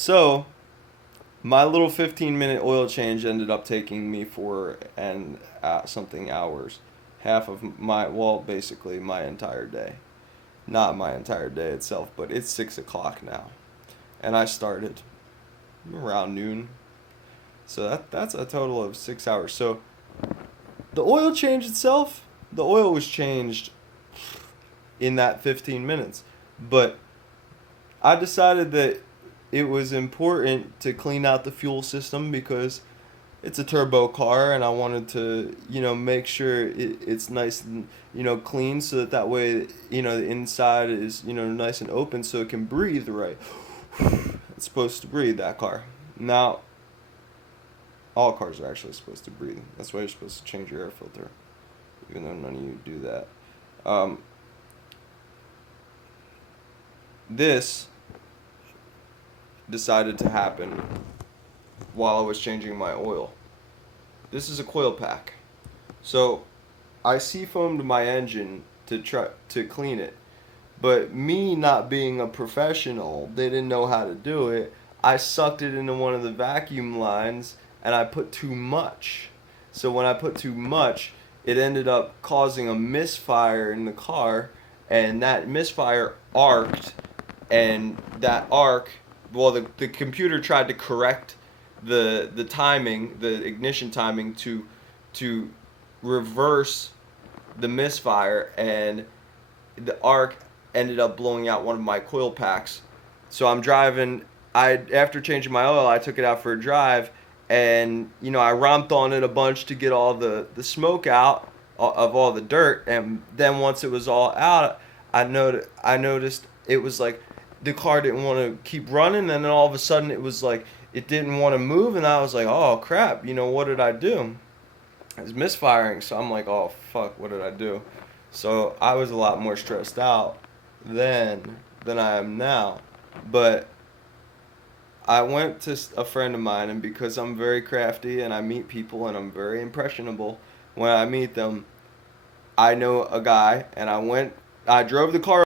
So my little 15-minute oil change ended up taking me 4 and something hours. Half of my, well, basically my entire day. Not my entire day itself, but it's 6 o'clock now. And I started around noon. So that's a total of 6 hours. So the oil change itself, the oil was changed in that 15 minutes. But I decided that it was important to clean out the fuel system because it's a turbo car and I wanted to, make sure it's nice and, clean so that way, the inside is, nice and open so it can breathe right. It's supposed to breathe, that car. Now, all cars are actually supposed to breathe. That's why you're supposed to change your air filter, even though none of you do that. This decided to happen while I was changing my oil. This is a coil pack. So I seafoamed my engine to try to clean it. But me not being a professional, they didn't know how to do it. I sucked it into one of the vacuum lines and I put too much. So when I put too much, it ended up causing a misfire in the car, and that misfire arced, and that arc, well, the computer tried to correct the timing, the ignition timing to reverse the misfire, and the arc ended up blowing out one of my coil packs. So I'm driving. After changing my oil, I took it out for a drive, and I romped on it a bunch to get all the smoke out of all the dirt. And then once it was all out, I noticed it was like the car didn't want to keep running, and then all of a sudden it was like it didn't want to move, and I was like, oh crap, what did I do? It was misfiring, so I'm like, oh fuck, what did I do? So I was a lot more stressed out then than I am now. But I went to a friend of mine, and because I'm very crafty and I meet people and I'm very impressionable when I meet them, I know a guy, and I drove the car